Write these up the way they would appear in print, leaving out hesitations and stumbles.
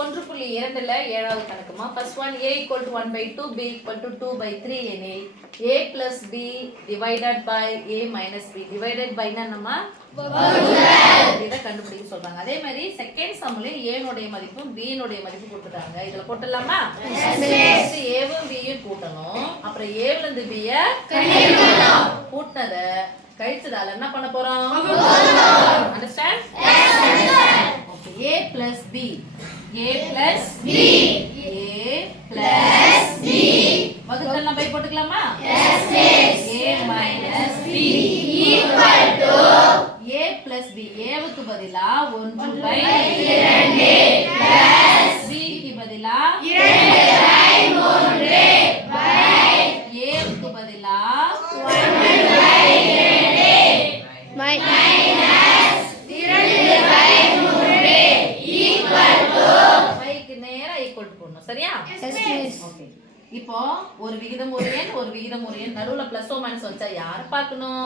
1.2ல ஏழாவது கணக்குமா. First one a equal to 1/2, b equal to 2/3 எனில் a plus b divided by a minus b divided by என்னமா வகுத்தல். இத கண்டுபிடிக்க சொல்றாங்க. அதே மாதிரி செகண்ட் சம்ல a னுடைய மதிப்பும் b னுடைய மதிப்பு கொடுத்துட்டாங்க. இதல போடலாமா? ஃபர்ஸ்ட் a வும் b யும் கூட்டணும். அப்புறம் a ல இருந்து b ய கழிக்கணும். கூட்டனத கழிச்சதால என்ன பண்ண போறோம்? வகுத்தல். Understand? Yes understand. Okay a plus b a plus b வகுத்தல்னா பை போட்டுக்கலாமா? Yes miss. a minus b equal to a plus b a வுக்கு பதிலா 1/2 plus b க்கு பதிலா 2/3 a வுக்கு பதிலா 1/2 minus 2/3 equal to 5 க்கு நேரா ஈக்குவல் போடணும். சரியா? Yes miss. ஓகே. இப்போ ஒரு விகிதம் ஒரு எண் ஒரு விகிதம் ஒரு எண் நடுவுல பிளஸ் ஓ மைனஸ் வச்சா யார பார்க்கணும்?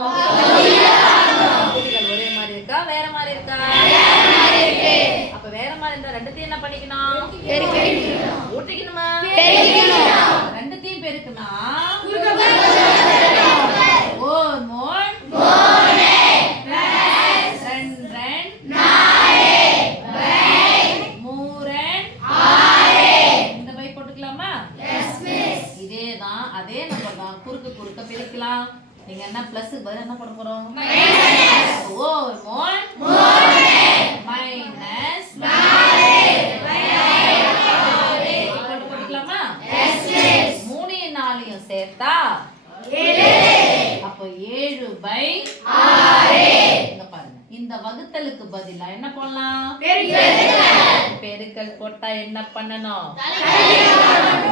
குறிகள் ஒரே மாதிரி இருக்கா வேற மாதிரி இருக்கா? வேற மாதிரி இருக்கு. அப்ப வேற மாதிரி இருந்தா ரெண்டுத்தையும் என்ன பண்ணிக்கணும்? பெருக்கணும். கூட்டிக்கணுமா? பெருக்கணும். ரெண்டுத்தையும் பெருக்குனா குறுக்க குறுக்க ஓர் மோன் மோனே பிளஸ் 2 4 மூரன் 6 இந்த பை போட்டுக்கலாமா? Yes miss. இதேதான் அதே நம்பர் தான் குறுக்க குறுக்க பெருக்கலாம். நீங்க என்ன பிளஸ் பதிலா என்ன பண்ண போறோம்? மைனஸ். ஓ மோன் மோனே மைனஸ் 4 போட்டுக்கலாமா? Yes miss. 3 4 சேர்த்தா 7. அப்போ 7/6 இங்க பாருங்க. இந்த வகுத்தலுக்கு பதிலா என்ன பண்ணலாம்? பெருக்கல். பெருக்கல் போட்டா என்ன பண்ணணும்?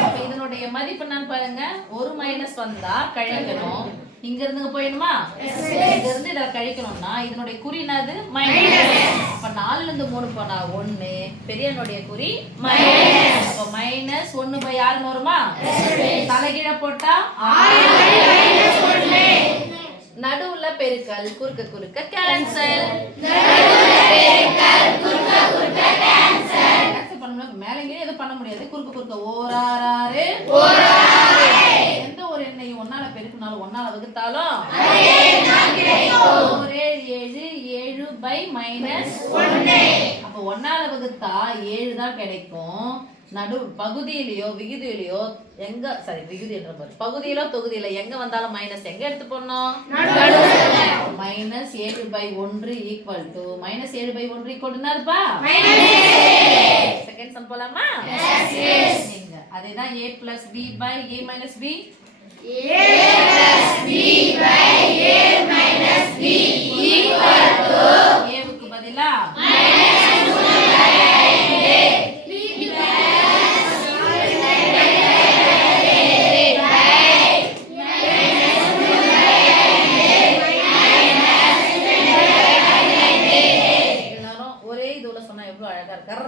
அப்ப இதனுடைய மதிப்பு என்னன்னு பாருங்க. ஒரு மைனஸ் வந்தா கழிக்கணும். இங்க இருந்து போயிடுமா? இங்க இருந்து இத கழிக்கணும்னா இதனுடைய குறி என்னது? மைனஸ். அப்ப 4ல இருந்து 3 போனா 1 பெரியனுடைய குறி மைனஸ். அப்ப மைனஸ் 1/6 வருமா? தலைகீழ போட்டா 6/1 நடுவுல பெருக்கல் குறுக்க குறுக்க கேன்சல். நடுவுல பெருக்கல் குறுக்க குறுக்க கேன்சல். கேன்சல் பண்ணனும். மேலங்க எது பண்ண முடியாது. குறுக்க குறுக்க ஓராறு ஓராறு எந்த ஒரு எண்ணையும் ஒன்னால பெருக்கினாலும் ஒன்னால வகுத்தாலும் அதே எண்ணாக கிடைக்கும். 7 7/-1 அப்ப ஒன்னால வகுத்தா 7 தான் கிடைக்கும். நடு பகுதியிலயோ விகுதியிலயோ எங்க சரி விகுதி என்ற பாரு பகுதியிலோ தொகுதியில எங்க வந்தாலும் மைனஸ் எங்க எடுத்து போடணும்? நடுவுல. Minus 7/1 equal to minus 7/1 equal to என்னதுப்பா? மைனஸ். செகண்ட் சம் போலாமா? Yes yes. நீங்க அதேதான் a plus b by a minus b a plus b by a minus b equal to a வுக்கு பதிலா மைனஸ்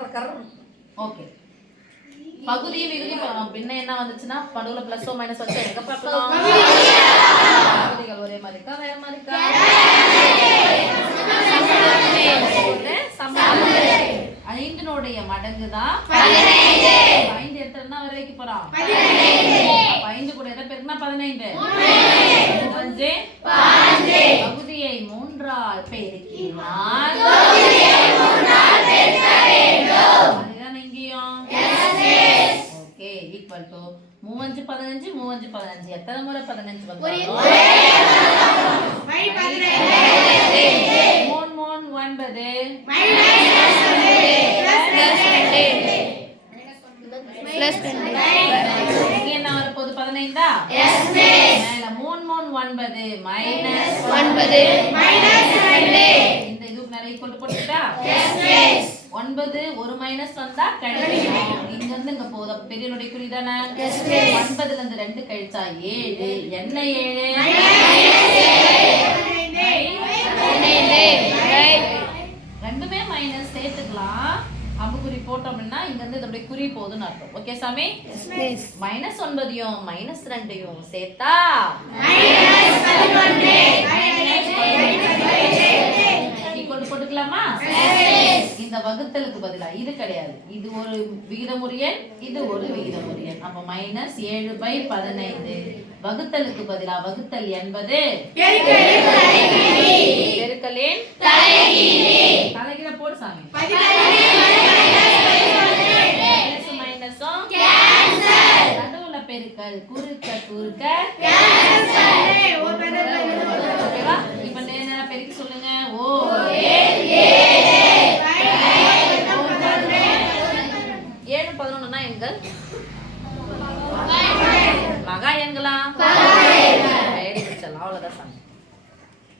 1/2 ஓகே. பகுதி விகுதி பின்ன என்ன வந்துச்சுன்னா நடுவுல பிளஸ் ஓ மைனஸ் வச்சா எங்க பார்க்கலாம்? பகுதிகள் ஒரே மாதிரி இருக்கா வேற மாதிரி இருக்கா? ஐந்தினுடைய மடங்கு தான் 15. 5 எடுத்தா என்ன வர வைக்க போறோம்? 15. 5 கூட எதை பெருக்கினா 15. 5 5 பகுதியை 3 ஆல் பெருக்கினால் பகுதியை 3 ஆல் பெருக்க வேண்டும். அதுதான் இங்கேயும் எஸ் ஓகே ஈக்குவல் டு 3 5 15 15 எத்தனை முறை 15 வந்தாலும் பை 15 3 3 9 மைனஸ் 2 பிளஸ் 2 இங்க என்ன வர போகுது? 15 ஆ? Yes miss. மேல 3 3 9 மைனஸ் 9 மைனஸ் 2 இந்த இதுக்கு நிறைய ஈக்குவல் போட்டுட்டா? Yes miss. 9 ஒரு மைனஸ் வந்தா கழிக்கணும். இங்க இருந்து இங்க போகுது. பெரியனுடைய குறி தானே? Yes miss. 9ல இருந்து 2 கழிச்சா 7. என்ன 7? ரெண்டுமே மைனஸ் சேர்த்துக்கலாம். அம்புக்குறி போட்டோம்னா இங்க இருந்து இதோட குறி போகுதுன்னு அர்த்தம். ஓகே சாமி? Yes miss. -9யும் -2யும் சேர்த்தா -11 ஈக்குவல் டு கொடுக்கலாமா? இந்த வகுத்தலுக்கு பதிலா இது கிடையாது, இது ஒரு விகிதமுறு எண், இது ஒரு விகிதமுறு எண். அப்ப -7/15 வகுத்தலுக்கு பதிலா வகுத்தல் என்பது பெருக்கலின் தலைகீழ போடு சாமி. நடுவுல பெருக்கல் குறுக்க குறுக்க. ஓகேவா? இப்ப நேரா பெருக்கி சொல்லுங்க. 7 11 எண்கள்